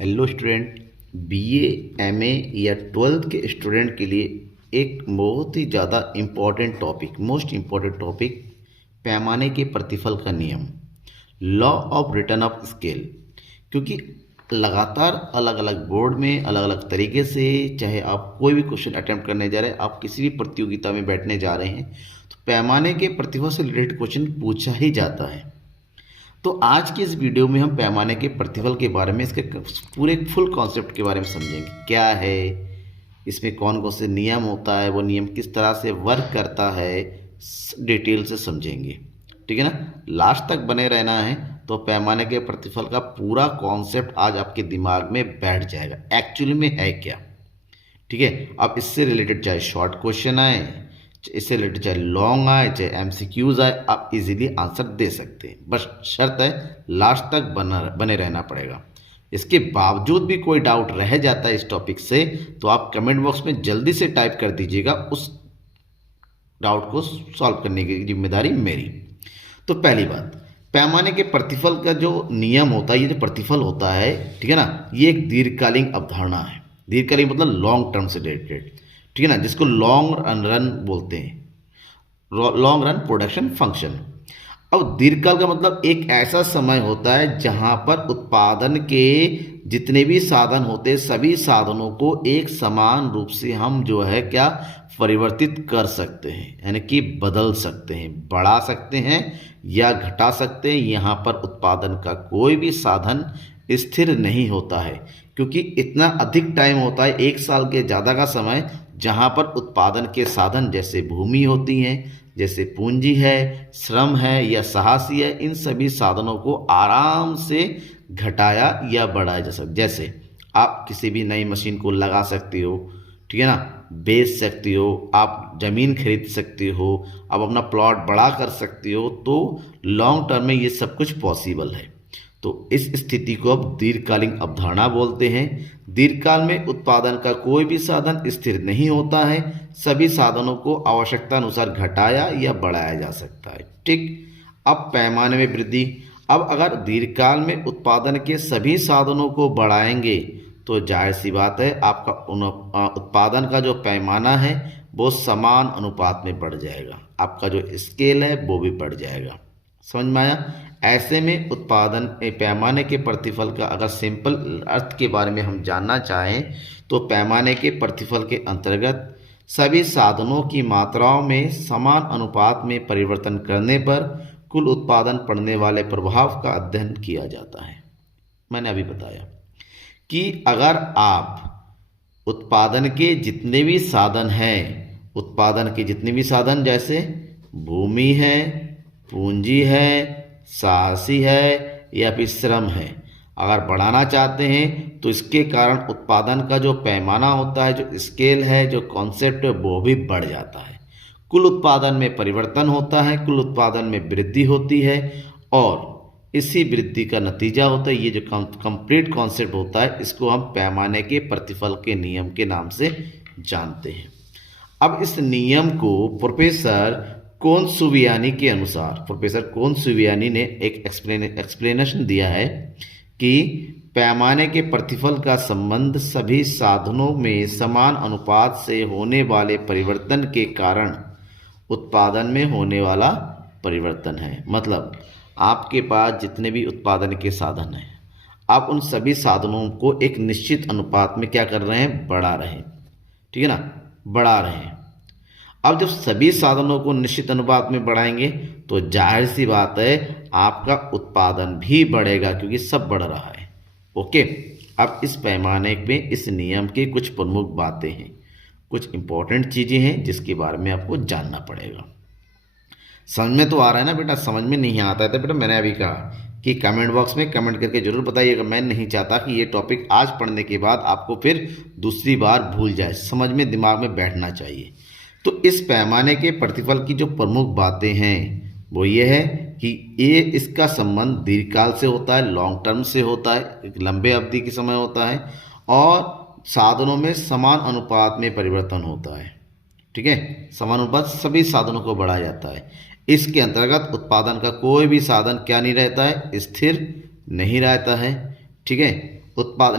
Hello student. BA, MA या twelfth के student के लिए एक बहुत ही ज़्यादा important topic, most important topic, पैमाने के प्रतिफल का नियम, law of return of scale. क्योंकि लगातार अलग अलग बोर्ड में अलग अलग तरीके से, चाहे आप कोई भी क्वेश्चन अटेम्प्ट करने जा रहे हैं, आप किसी भी प्रतियोगिता में बैठने जा रहे हैं, तो पैमाने के प्रतिफल से रिलेटेड क्वेश्चन पूछा ही जाता है। तो आज की इस वीडियो में हम पैमाने के प्रतिफल के बारे में, इसके पूरे फुल कॉन्सेप्ट के बारे में समझेंगे। क्या है इसमें, कौन कौन से नियम होता है, वो नियम किस तरह से वर्क करता है, डिटेल से समझेंगे। ठीक है ना। लास्ट तक बने रहना है तो पैमाने के प्रतिफल का पूरा कॉन्सेप्ट आज आपके दिमाग में बैठ जाएगा एक्चुअली में है क्या। ठीक है। अब इससे रिलेटेड चाहे शॉर्ट क्वेश्चन आए, इससे रिलेटेड चाहे लॉन्ग आए, चाहे एमसीक्यूज आए, आप इजीली आंसर दे सकते हैं। बस शर्त है लास्ट तक बने रहना पड़ेगा। इसके बावजूद भी कोई डाउट रह जाता है इस टॉपिक से, तो आप कमेंट बॉक्स में जल्दी से टाइप कर दीजिएगा। उस डाउट को सॉल्व करने की जिम्मेदारी मेरी। तो पहली बात, पैमाने के प्रतिफल का जो नियम होता है, ये जो प्रतिफल होता है, ठीक है ना, ये एक दीर्घकालीन अवधारणा है। दीर्घकालीन मतलब लॉन्ग टर्म से रिलेटेड, ठीक है ना, जिसको लॉन्ग रन बोलते हैं, लॉन्ग रन प्रोडक्शन फंक्शन। अब दीर्घकाल का मतलब एक ऐसा समय होता है जहां पर उत्पादन के जितने भी साधन होते हैं, सभी साधनों को एक समान रूप से हम जो है क्या परिवर्तित कर सकते हैं, यानी कि बदल सकते हैं, बढ़ा सकते हैं या घटा सकते हैं। यहाँ पर उत्पादन का कोई भी साधन स्थिर नहीं होता है, क्योंकि इतना अधिक टाइम होता है, एक साल के ज़्यादा का समय, जहाँ पर उत्पादन के साधन जैसे भूमि होती हैं, जैसे पूंजी है, श्रम है या साहसी है, इन सभी साधनों को आराम से घटाया या बढ़ाया जा सकता। जैसे आप किसी भी नई मशीन को लगा सकते हो, ठीक है ना, बेच सकते हो, आप ज़मीन खरीद सकते हो, आप अपना प्लॉट बड़ा कर सकते हो। तो लॉन्ग टर्म में ये सब कुछ पॉसिबल है। तो इस स्थिति को अब दीर्घकालीन अवधारणा बोलते हैं। दीर्घकाल में उत्पादन का कोई भी साधन स्थिर नहीं होता है, सभी साधनों को आवश्यकता अनुसार घटाया या बढ़ाया जा सकता है। ठीक। अब पैमाने में वृद्धि। अब अगर दीर्घकाल में उत्पादन के सभी साधनों को बढ़ाएंगे तो जाहिर सी बात है आपका उत्पादन का जो पैमाना है वो समान अनुपात में बढ़ जाएगा, आपका जो स्केल है वो भी बढ़ जाएगा। समझ में आया। ऐसे में उत्पादन पैमाने के प्रतिफल का अगर सिंपल अर्थ के बारे में हम जानना चाहें तो पैमाने के प्रतिफल के अंतर्गत सभी साधनों की मात्राओं में समान अनुपात में परिवर्तन करने पर कुल उत्पादन पड़ने वाले प्रभाव का अध्ययन किया जाता है। मैंने अभी बताया कि अगर आप उत्पादन के जितने भी साधन हैं, उत्पादन के जितने भी साधन जैसे भूमि है, पूंजी है, साहसी है या फिर श्रम है, अगर बढ़ाना चाहते हैं तो इसके कारण उत्पादन का जो पैमाना होता है, जो स्केल है, जो कॉन्सेप्ट है, वो भी बढ़ जाता है। कुल उत्पादन में परिवर्तन होता है, कुल उत्पादन में वृद्धि होती है, और इसी वृद्धि का नतीजा होता है ये जो कंप्लीट कॉन्सेप्ट होता है, इसको हम पैमाने के प्रतिफल के नियम के नाम से जानते हैं। अब इस नियम को प्रोफेसर कोनसुवियानी के अनुसार, प्रोफेसर कोनसुवियानी ने एक एक्सप्लेनेशन दिया है कि पैमाने के प्रतिफल का संबंध सभी साधनों में समान अनुपात से होने वाले परिवर्तन के कारण उत्पादन में होने वाला परिवर्तन है। मतलब आपके पास जितने भी उत्पादन के साधन हैं, आप उन सभी साधनों को एक निश्चित अनुपात में क्या कर रहे हैं, बढ़ा रहे हैं। ठीक है ना, बढ़ा रहे हैं। अब जब सभी साधनों को निश्चित अनुपात में बढ़ाएंगे तो जाहिर सी बात है आपका उत्पादन भी बढ़ेगा, क्योंकि सब बढ़ रहा है। ओके। अब इस पैमाने में इस नियम की कुछ प्रमुख बातें हैं, कुछ इंपॉर्टेंट चीज़ें हैं जिसके बारे में आपको जानना पड़ेगा। समझ में तो आ रहा है ना बेटा? समझ में नहीं आता है तो बेटा मैंने अभी कहा कि कमेंट बॉक्स में कमेंट करके जरूर बताइएगा। मैं नहीं चाहता कि ये टॉपिक आज पढ़ने के बाद आपको फिर दूसरी बार भूल जाए, समझ में दिमाग में बैठना चाहिए। तो इस पैमाने के प्रतिफल की जो प्रमुख बातें हैं वो ये है कि ये इसका संबंध दीर्घकाल से होता है, लॉन्ग टर्म से होता है, एक लंबे अवधि के समय होता है, और साधनों में समान अनुपात में परिवर्तन होता है। ठीक है, समान अनुपात सभी साधनों को बढ़ाया जाता है। इसके अंतर्गत उत्पादन का कोई भी साधन क्या नहीं रहता है, स्थिर नहीं रहता है। ठीक है,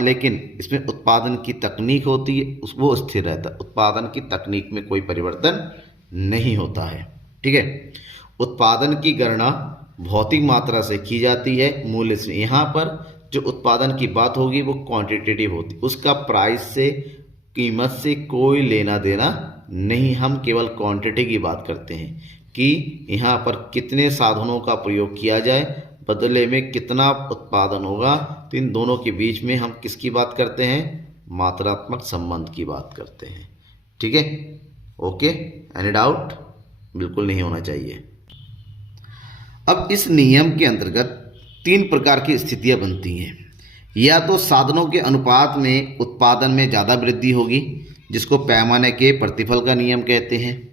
लेकिन इसमें उत्पादन की तकनीक होती है, वो स्थिर रहता है। उत्पादन की तकनीक में कोई परिवर्तन नहीं होता है। ठीक है। उत्पादन की गणना भौतिक मात्रा से की जाती है, मूल्य से। यहाँ पर जो उत्पादन की बात होगी वो क्वांटिटेटिव होती है, उसका प्राइस से, कीमत से कोई लेना देना नहीं। हम केवल क्वांटिटी की बात करते हैं कि यहाँ पर कितने साधनों का प्रयोग किया जाए, बदले में कितना उत्पादन होगा। तो इन दोनों के बीच में हम किसकी बात करते हैं? मात्रात्मक संबंध की बात करते हैं। ठीक है, ओके। Any doubt? बिल्कुल नहीं होना चाहिए। अब इस नियम के अंतर्गत 3 प्रकार की स्थितियां बनती हैं। या तो साधनों के अनुपात में उत्पादन में ज़्यादा वृद्धि होगी, जिसको पैमाने के प्रतिफल का नियम कहते हैं।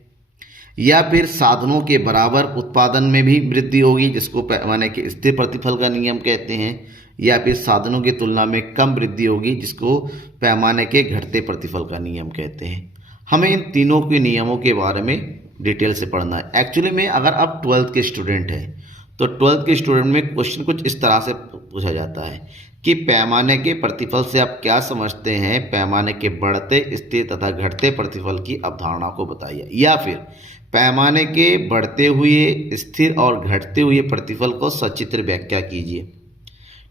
या फिर साधनों के बराबर उत्पादन में भी वृद्धि होगी, जिसको पैमाने के स्थिर प्रतिफल का नियम कहते हैं। या फिर साधनों की तुलना में कम वृद्धि होगी, जिसको पैमाने के घटते प्रतिफल का नियम कहते हैं। हमें इन तीनों के नियमों के बारे में डिटेल से पढ़ना है। एक्चुअली में अगर आप 12th के स्टूडेंट हैं तो 12th के स्टूडेंट में क्वेश्चन कुछ इस तरह से पूछा जाता है कि पैमाने के प्रतिफल से आप क्या समझते हैं, पैमाने के बढ़ते, स्थिर तथा घटते प्रतिफल की अवधारणा को बताइए। या फिर पैमाने के बढ़ते हुए, स्थिर और घटते हुए प्रतिफल को सचित्र व्याख्या कीजिए।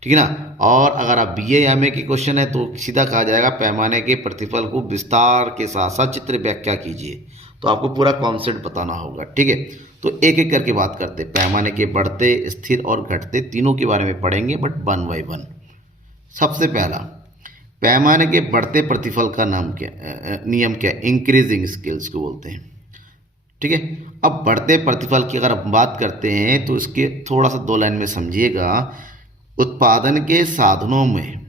ठीक है ना। और अगर आप BA या MA के क्वेश्चन है तो सीधा कहा जाएगा पैमाने के प्रतिफल को विस्तार के साथ सचित्र व्याख्या कीजिए। तो आपको पूरा कॉन्सेप्ट बताना होगा। ठीक है, तो एक एक करके बात करते हैं। पैमाने के बढ़ते, स्थिर और घटते तीनों के बारे में पढ़ेंगे, बट 1 बाय 1। सबसे पहला, पैमाने के बढ़ते प्रतिफल का नाम क्या, नियम क्या? इंक्रीजिंग स्केल्स को बोलते हैं। ठीक है। अब बढ़ते प्रतिफल की अगर हम बात करते हैं तो इसके थोड़ा सा 2 लाइन में समझिएगा। उत्पादन के साधनों में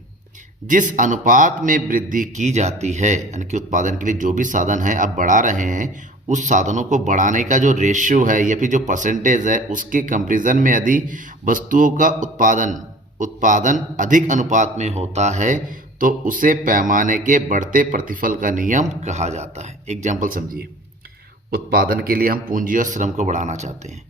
जिस अनुपात में वृद्धि की जाती है, यानी कि उत्पादन के लिए जो भी साधन है आप बढ़ा रहे हैं, उस साधनों को बढ़ाने का जो रेशियो है या फिर जो परसेंटेज है, उसके कंपैरिजन में यदि वस्तुओं का उत्पादन अधिक अनुपात में होता है तो उसे पैमाने के बढ़ते प्रतिफल का नियम कहा जाता है। एग्जाम्पल समझिए। उत्पादन के लिए हम पूंजी और श्रम को बढ़ाना चाहते हैं,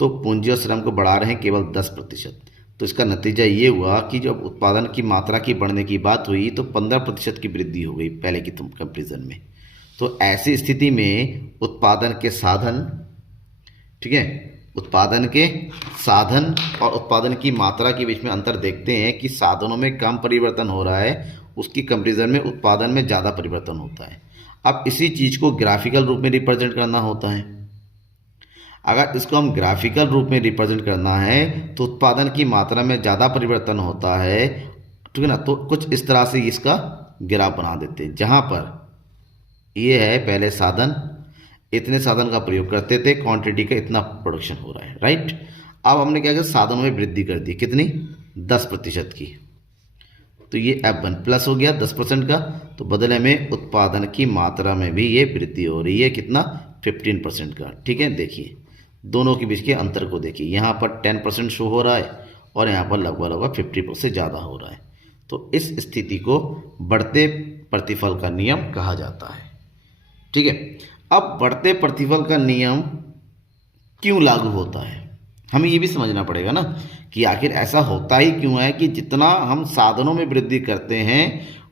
तो पूंजी और श्रम को बढ़ा रहे हैं केवल 10%। तो इसका नतीजा ये हुआ कि जब उत्पादन की मात्रा की बढ़ने की बात हुई तो 15% की वृद्धि हो गई पहले की कंपैरिजन में। तो ऐसी स्थिति में उत्पादन के साधन, ठीक है, उत्पादन के साधन और उत्पादन की मात्रा के बीच में अंतर देखते हैं कि साधनों में कम परिवर्तन हो रहा है, उसकी कंपैरिजन में उत्पादन में ज़्यादा परिवर्तन होता है। अब इसी चीज़ को ग्राफिकल रूप में रिप्रेजेंट करना होता है। अगर इसको हम ग्राफिकल रूप में रिप्रेजेंट करना है तो उत्पादन की मात्रा में ज़्यादा परिवर्तन होता है, ठीक है ना। तो कुछ इस तरह से इसका ग्राफ बना देते हैं, जहाँ पर ये है पहले साधन, इतने साधन का प्रयोग करते थे, क्वांटिटी का इतना प्रोडक्शन हो रहा है, राइट। अब हमने क्या किया, साधनों में वृद्धि कर दी, कितनी? 10% की। तो ये F1 प्लस हो गया 10% का, तो बदले में उत्पादन की मात्रा में भी ये वृद्धि हो रही है, कितना? 15% का। ठीक है, देखिए दोनों के बीच के अंतर को देखिए, यहाँ पर 10% शो हो रहा है और यहाँ पर लगभग 50% से ज़्यादा हो रहा है। तो इस स्थिति को बढ़ते प्रतिफल का नियम कहा जाता है। ठीक है। अब बढ़ते प्रतिफल का नियम क्यों लागू होता है, हमें ये भी समझना पड़ेगा ना कि आखिर ऐसा होता ही क्यों है कि जितना हम साधनों में वृद्धि करते हैं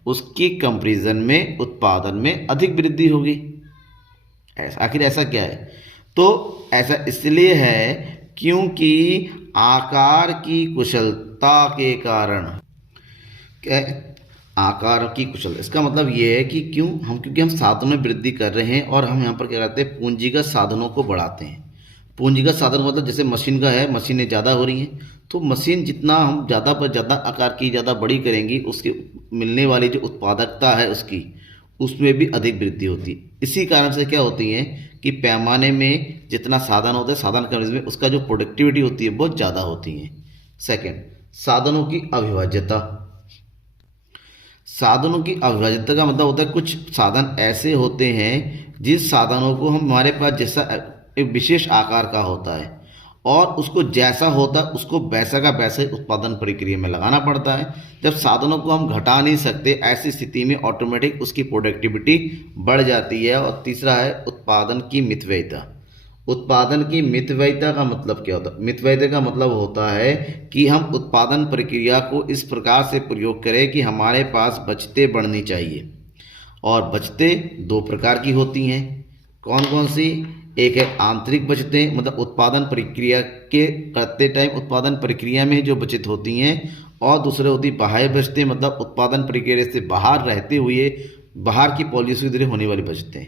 उसकी कंपैरिजन में उत्पादन में अधिक वृद्धि होगी। आखिर ऐसा क्या है? तो ऐसा इसलिए है क्योंकि आकार की कुशलता के कारण, क्या आकार की कुशल, इसका मतलब ये है कि क्योंकि हम साधनों में वृद्धि कर रहे हैं और हम यहाँ पर क्या करते हैं, पूंजीगत साधनों को बढ़ाते हैं। पूंजीगत साधन मतलब जैसे मशीन का है, मशीनें ज़्यादा हो रही हैं, तो मशीन जितना हम ज़्यादा पर ज़्यादा आकार की ज़्यादा बड़ी करेंगी, उसके मिलने वाली जो उत्पादकता है उसमें भी अधिक वृद्धि होती है। इसी कारण से क्या होती है कि पैमाने में जितना साधन होता है, साधन के में उसका जो प्रोडक्टिविटी होती है बहुत ज़्यादा होती है। सेकेंड, साधनों की अविभाज्यता। साधनों की अविभाज्यता का मतलब होता है कुछ साधन ऐसे होते हैं जिस साधनों को हमारे पास जैसा एक विशेष आकार का होता है और उसको जैसा होता है उसको वैसा का वैसे उत्पादन प्रक्रिया में लगाना पड़ता है। जब साधनों को हम घटा नहीं सकते, ऐसी स्थिति में ऑटोमेटिक उसकी प्रोडक्टिविटी बढ़ जाती है। और तीसरा है उत्पादन की मितव्ययिता। उत्पादन की मितव्ययिता का मतलब क्या होता है? मितव्ययिता का मतलब होता है कि हम उत्पादन प्रक्रिया को इस प्रकार से प्रयोग करें कि हमारे पास बचतें बढ़नी चाहिए। और बचतें दो प्रकार की होती हैं। कौन कौन सी? एक है आंतरिक बचतें, मतलब उत्पादन प्रक्रिया के करते टाइम उत्पादन प्रक्रिया में जो बचत होती हैं, और दूसरे होती बाह्य बचतें, मतलब उत्पादन प्रक्रिया से बाहर रहते हुए बाहर की पॉलिसी से होने वाली बचतें।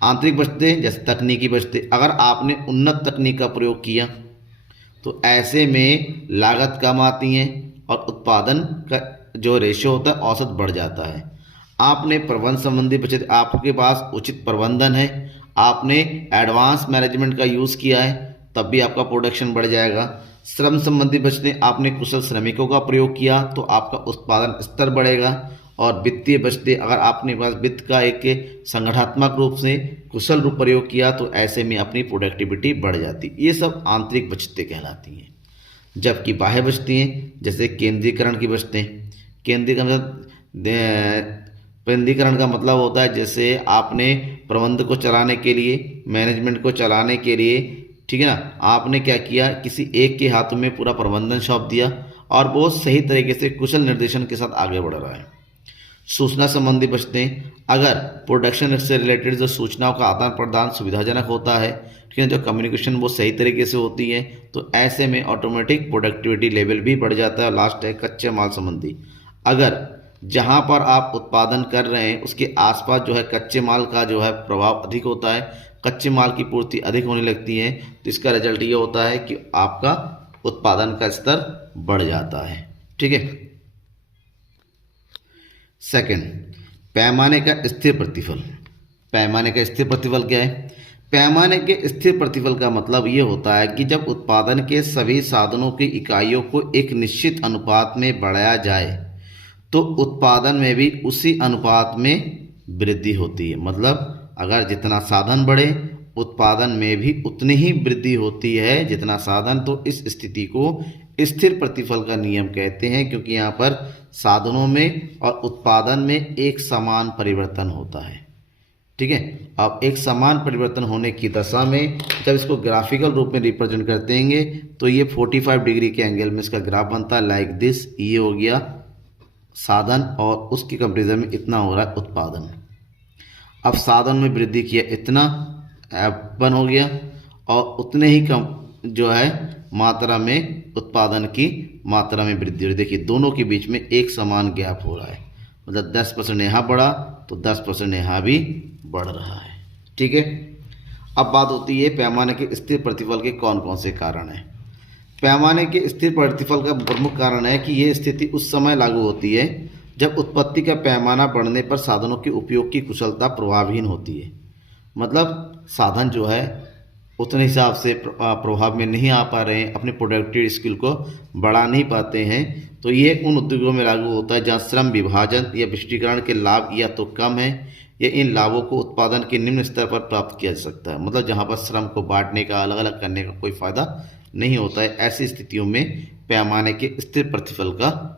आंतरिक बचतें जैसे तकनीकी बचतें, अगर आपने उन्नत तकनीक का प्रयोग किया तो ऐसे में लागत कम आती है और उत्पादन का जो रेशियो होता है औसत बढ़ जाता है। आपने प्रबंधन संबंधी बचत, आपके पास उचित प्रबंधन है, आपने एडवांस मैनेजमेंट का यूज़ किया है, तब भी आपका प्रोडक्शन बढ़ जाएगा। श्रम संबंधी बचतें, आपने कुशल श्रमिकों का प्रयोग किया तो आपका उत्पादन स्तर बढ़ेगा। और वित्तीय बचतें, अगर आपने पास वित्त का एक संगठनात्मक रूप से कुशल रूप प्रयोग किया तो ऐसे में अपनी प्रोडक्टिविटी बढ़ जाती। ये सब आंतरिक बचतें कहलाती हैं। जबकि बाह्य बचतें जैसे केंद्रीकरण की बचतें, केंद्रीकरण का मतलब होता है जैसे आपने प्रबंध को चलाने के लिए, मैनेजमेंट को चलाने के लिए, ठीक है ना, आपने क्या किया, किसी एक के हाथों में पूरा प्रबंधन सौंप दिया और वो सही तरीके से कुशल निर्देशन के साथ आगे बढ़ रहा है। सूचना संबंधी बचतें, अगर प्रोडक्शन से रिलेटेड जो सूचनाओं का आदान प्रदान सुविधाजनक होता है, ठीक है, जो कम्युनिकेशन वो सही तरीके से होती है, तो ऐसे में ऑटोमेटिक प्रोडक्टिविटी लेवल भी बढ़ जाता है। लास्ट है कच्चे माल संबंधी, अगर जहाँ पर आप उत्पादन कर रहे हैं उसके आसपास जो है कच्चे माल का जो है प्रभाव अधिक होता है, कच्चे माल की पूर्ति अधिक होने लगती है, तो इसका रिजल्ट ये होता है कि आपका उत्पादन का स्तर बढ़ जाता है। ठीक है। सेकंड, पैमाने का स्थिर प्रतिफल। पैमाने का स्थिर प्रतिफल क्या है? पैमाने के स्थिर प्रतिफल का मतलब ये होता है कि जब उत्पादन के सभी साधनों की इकाइयों को एक निश्चित अनुपात में बढ़ाया जाए तो उत्पादन में भी उसी अनुपात में वृद्धि होती है। मतलब अगर जितना साधन बढ़े उत्पादन में भी उतनी ही वृद्धि होती है जितना साधन। तो इस स्थिति को स्थिर प्रतिफल का नियम कहते हैं, क्योंकि यहाँ पर साधनों में और उत्पादन में एक समान परिवर्तन होता है। ठीक है। अब एक समान परिवर्तन होने की दशा में जब इसको ग्राफिकल रूप में रिप्रेजेंट करते हैं तो ये 45 डिग्री के एंगल में इसका ग्राफ बनता है लाइक दिस। ये हो गया साधन और उसकी कंपेरिजन में इतना हो रहा है उत्पादन। अब साधन में वृद्धि किया इतना F1 हो गया और उतने ही कम जो है मात्रा में उत्पादन की मात्रा में वृद्धि हो रही। देखिए दोनों के बीच में एक समान गैप हो रहा है, मतलब 10% यहाँ बढ़ा तो 10% यहाँ भी बढ़ रहा है। ठीक है। अब बात होती है पैमाने के स्थिर प्रतिफल के कौन कौन से कारण हैं। पैमाने के स्थिर प्रतिफल का प्रमुख कारण है कि ये स्थिति उस समय लागू होती है जब उत्पत्ति का पैमाना बढ़ने पर साधनों के उपयोग की कुशलता प्रभावहीन होती है। मतलब साधन जो है उतने हिसाब से प्रभाव में नहीं आ पा रहे हैं, अपने प्रोडक्टिव स्किल को बढ़ा नहीं पाते हैं, तो ये उन उद्योगों में लागू होता है जहाँ श्रम विभाजन या विशिष्टीकरण के लाभ या तो कम है या इन लाभों को उत्पादन के निम्न स्तर पर प्राप्त किया जा सकता है। मतलब जहाँ पर श्रम को बांटने का, अलग अलग करने का कोई फायदा नहीं होता है, ऐसी स्थितियों में पैमाने के स्थिर प्रतिफल का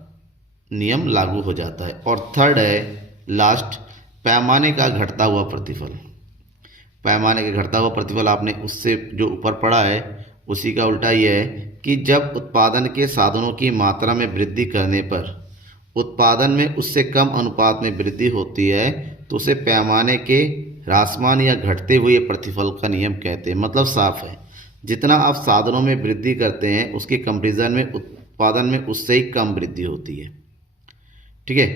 नियम लागू हो जाता है। और थर्ड है लास्ट, पैमाने का घटता हुआ प्रतिफल। पैमाने के घटता हुआ प्रतिफल आपने उससे जो ऊपर पढ़ा है उसी का उल्टा ये है कि जब उत्पादन के साधनों की मात्रा में वृद्धि करने पर उत्पादन में उससे कम अनुपात में वृद्धि होती है तो उसे पैमाने के ह्रासमान या घटते हुए प्रतिफल का नियम कहते हैं। मतलब साफ है, जितना आप साधनों में वृद्धि करते हैं उसके कंपेरिजन में उत्पादन में उससे ही कम वृद्धि होती है। ठीक है,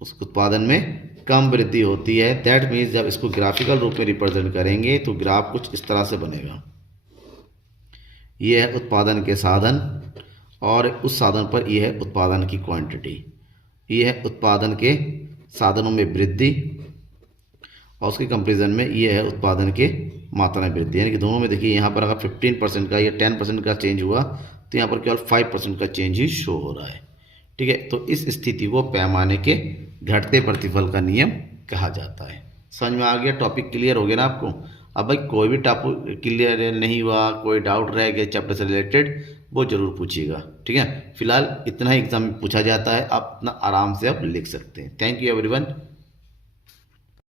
उस उत्पादन में कम वृद्धि होती है। दैट मीन्स जब इसको ग्राफिकल रूप में रिप्रेजेंट करेंगे तो ग्राफ कुछ इस तरह से बनेगा। ये है उत्पादन के साधन और उस साधन पर यह है उत्पादन की क्वांटिटी। ये है उत्पादन के साधनों में वृद्धि और उसके कंपेरिजन में ये है उत्पादन के मात्रा में वृद्धि। यानी कि दोनों में देखिए यहाँ पर अगर 15% का या 10% का चेंज हुआ तो यहाँ पर केवल 5% का चेंज ही शो हो रहा है। ठीक है, तो इस स्थिति को पैमाने के घटते प्रतिफल का नियम कहा जाता है। समझ में आ गया? टॉपिक क्लियर हो गया ना आपको? अब भाई कोई भी टॉपिक क्लियर नहीं हुआ, कोई डाउट रह गया चैप्टर से रिलेटेड, वो जरूर पूछिएगा। ठीक है, फिलहाल इतना ही एग्जाम में पूछा जाता है, आप अपना आराम से आप लिख सकते हैं। Thank you everyone.